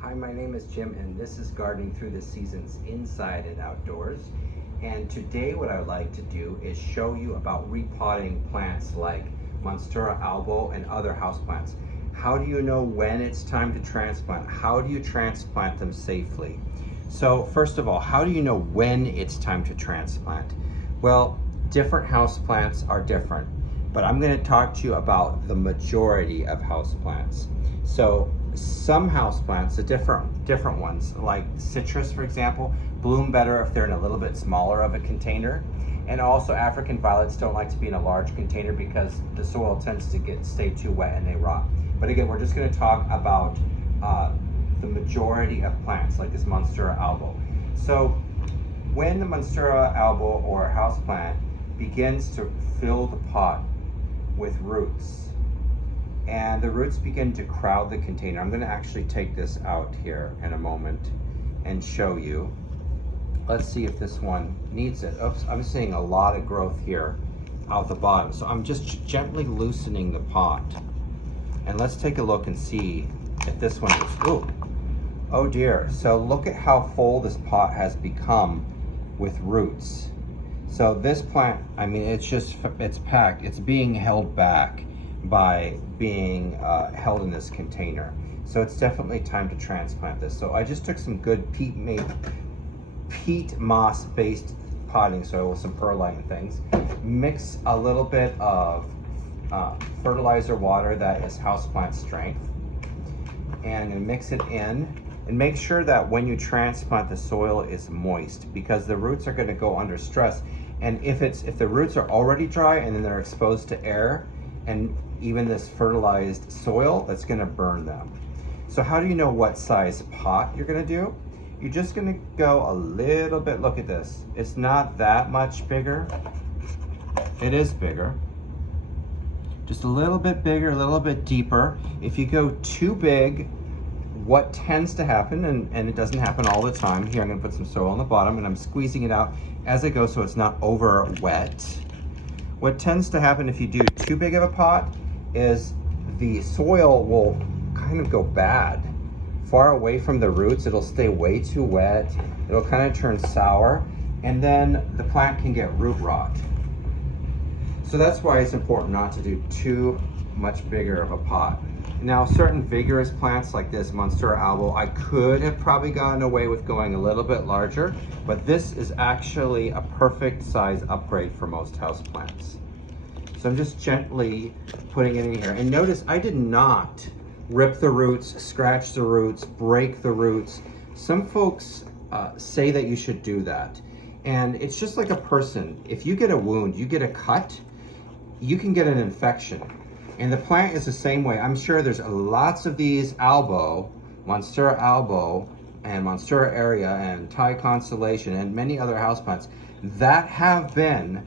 Hi, my name is Jim and this is Gardening Through the Seasons Inside and Outdoors. And today what I would like to do is show you about repotting plants like Monstera, albo, and other houseplants. How do you know when it's time to transplant? How do you transplant them safely? So first of all, how do you know when it's time to transplant? Well, different houseplants are different, but I'm going to talk to you about the majority of houseplants. So some houseplants, the different ones, like citrus, for example, bloom better if they're in a little bit smaller of a container. And also African violets don't like to be in a large container because the soil tends to stay too wet and they rot. But again, we're just going to talk about the majority of plants like this Monstera albo. So when the Monstera albo or houseplant begins to fill the pot with roots, and the roots begin to crowd the container. I'm going to actually take this out here in a moment and show you. Let's see if this one needs it. Oops, I'm seeing a lot of growth here out the bottom. So I'm just gently loosening the pot. And let's take a look and see if this one is, oh dear. So look at how full this pot has become with roots. So this plant, I mean, it's packed. It's being held back by being held in this container. So it's definitely time to transplant this. So I just took some good peat moss based potting soil with some perlite and things. Mix a little bit of fertilizer water that is houseplant strength, and mix it in. And make sure that when you transplant, the soil is moist because the roots are going to go under stress. And if the roots are already dry and then they're exposed to air and even this fertilized soil, that's going to burn them. So how do you know what size pot you're going to do? You're just going to go a little bit. Look at this. It's not that much bigger. It is bigger. Just a little bit bigger, a little bit deeper. If you go too big, what tends to happen, and it doesn't happen all the time. Here, I'm going to put some soil on the bottom and I'm squeezing it out as I go so it's not over wet. What tends to happen if you do too big of a pot is the soil will kind of go bad. Far away from the roots, it'll stay way too wet. It'll kind of turn sour, and then the plant can get root rot. So that's why it's important not to do too much bigger of a pot. Now, certain vigorous plants like this Monstera albo, I could have probably gotten away with going a little bit larger, but this is actually a perfect size upgrade for most houseplants. So I'm just gently putting it in here. And notice I did not rip the roots, scratch the roots, break the roots. Some folks say that you should do that. And it's just like a person. If you get a wound, you get a cut, you can get an infection. And the plant is the same way. I'm sure there's lots of these albo, Monstera albo, and Monstera area, and Thai constellation, and many other houseplants that have been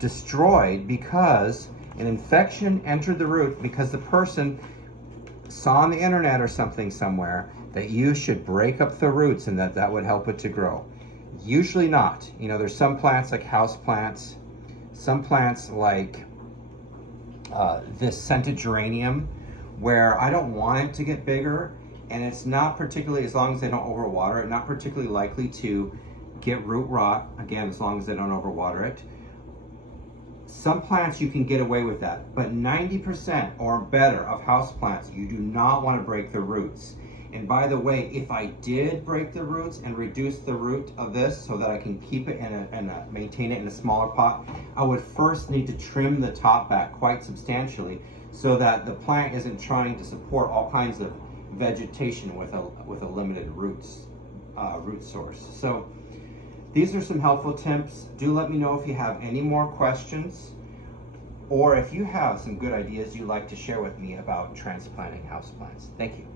destroyed because an infection entered the root because the person saw on the internet or something somewhere that you should break up the roots and that would help it to grow. Usually not. You know, there's some plants like house plants, some plants like this scented geranium where I don't want it to get bigger, and it's not particularly, as long as they don't overwater it, not particularly likely to get root rot, again, as long as they don't overwater it. Some plants you can get away with that, but 90% or better of houseplants, you do not want to break the roots. And by the way, if I did break the roots and reduce the root of this so that I can keep it and maintain it in a smaller pot, I would first need to trim the top back quite substantially so that the plant isn't trying to support all kinds of vegetation with a limited root source. So these are some helpful tips. Do let me know if you have any more questions, or if you have some good ideas you'd like to share with me about transplanting houseplants. Thank you.